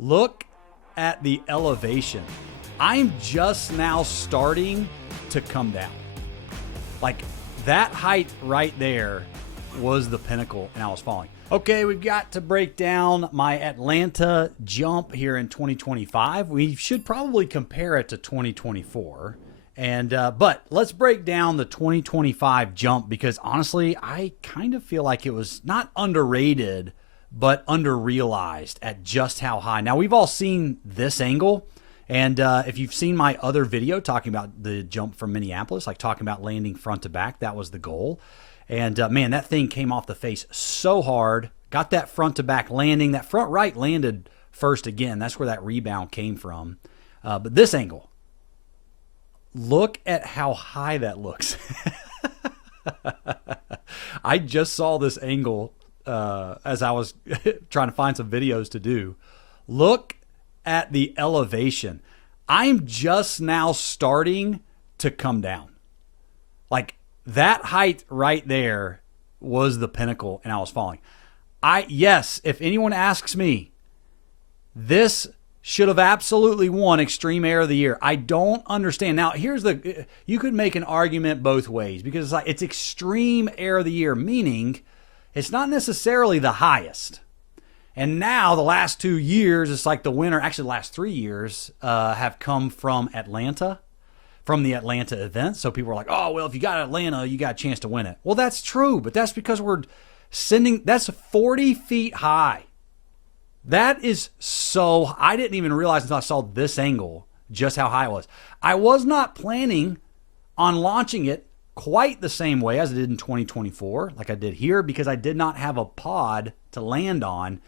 Look at the elevation. I'm just now starting to come down. Like that height right there was the pinnacle and I was falling. Okay, we've got to break down my Atlanta jump here in 2025. We should probably compare it to 2024. But let's break down the 2025 jump because honestly, I kind of feel like it was not underrated, but underrealized at just how high. Now, we've all seen this angle. And if you've seen my other video talking about the jump from Minneapolis, like talking about landing front to back, that was the goal. And man, that thing came off the face so hard, got that front to back landing. That front right landed first again. That's where that rebound came from. But this angle, look at how high that looks. I just saw this angle as I was trying to find some videos to do. Look at the elevation. I'm just now starting to come down. Like that height right there was the pinnacle and I was falling. Yes, if anyone asks me, this should have absolutely won Extreme Air of the Year. I don't understand. Now, you could make an argument both ways because it's Extreme Air of the Year, meaning it's not necessarily the highest. And now the last 2 years, it's like the winner, actually the last 3 years have come from Atlanta, from the Atlanta event. So people are like, oh, well, if you got Atlanta, you got a chance to win it. Well, that's true, but that's because that's 40 feet high. That is I didn't even realize until I saw this angle just how high it was. I was not planning on launching it quite the same way as I did in 2024, like I did here, because I did not have a pod to land on.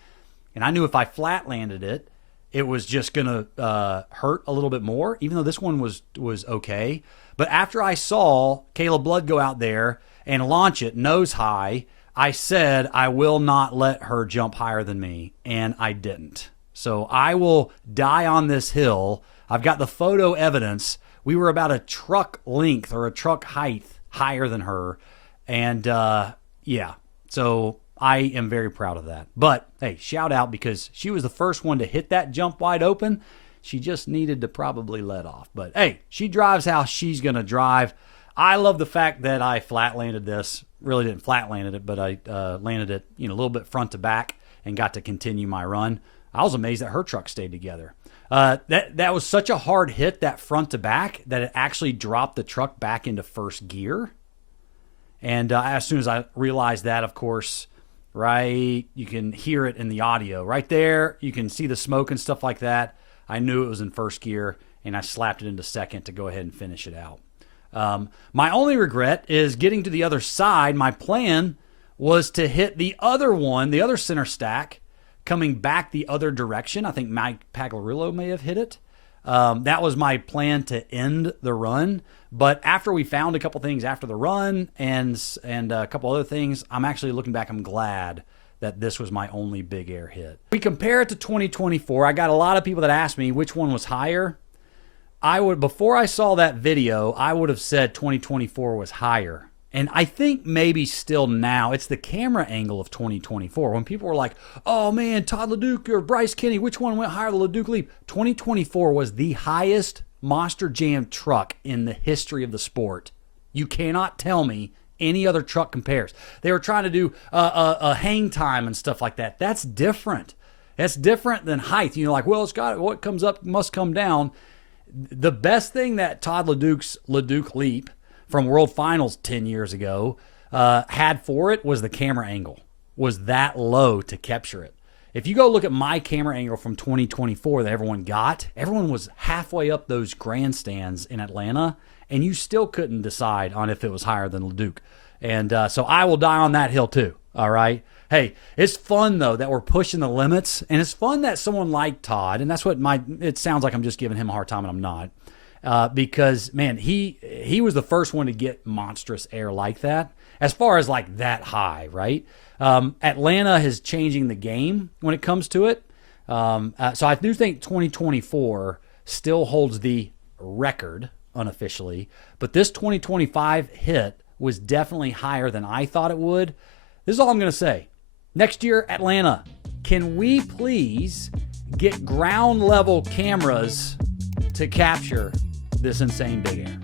And I knew if I flat landed it, it was just going to hurt a little bit more, even though this one was okay. But after I saw Caleb Blood go out there and launch it nose high, I said I will not let her jump higher than me, and I didn't. So I will die on this hill. I've got the photo evidence. We were about a truck length or a truck height higher than her. And yeah, so I am very proud of that. But hey, shout out because she was the first one to hit that jump wide open. She just needed to probably let off. But hey, she drives how she's going to drive. I love the fact that I flat landed this. Really didn't flat landed it, but I landed it a little bit front to back and got to continue my run. I was amazed that her truck stayed together. That was such a hard hit, that front to back, that it actually dropped the truck back into first gear. And as soon as I realized that, of course, right, you can hear it in the audio. Right there, you can see the smoke and stuff like that. I knew it was in first gear, and I slapped it into second to go ahead and finish it out. My only regret is getting to the other side. My plan was to hit the other one, the other center stack, coming back the other direction. I think Mike Pagliarulo may have hit it. That was my plan to end the run. But after we found a couple things after the run and a couple other things, I'm actually looking back, I'm glad that this was my only big air hit. We compare it to 2024. I got a lot of people that asked me which one was higher. Before I saw that video, I would have said 2024 was higher. And I think maybe still now, it's the camera angle of 2024. When people were like, oh man, Todd LeDuc or Bryce Kenny, which one went higher, the LeDuc Leap? 2024 was the highest Monster Jam truck in the history of the sport. You cannot tell me any other truck compares. They were trying to do a hang time and stuff like that. That's different. That's different than height. Like, well, what comes up must come down. The best thing that Todd LeDuc's LeDuc Leap from World Finals 10 years ago had for it was the camera angle, was that low to capture it. If you go look at my camera angle from 2024 that everyone was halfway up those grandstands in Atlanta, and you still couldn't decide on if it was higher than LeDuc. And so I will die on that hill too, all right? Hey, it's fun, though, that we're pushing the limits, and it's fun that someone like Todd, and that's what it sounds like I'm just giving him a hard time, and I'm not, because, man, he was the first one to get monstrous air like that, as far as, like, that high, right? Atlanta is changing the game when it comes to it, so I do think 2024 still holds the record unofficially, but this 2025 hit was definitely higher than I thought it would. This is all I'm going to say. Next year, Atlanta, can we please get ground level cameras to capture this insane big air.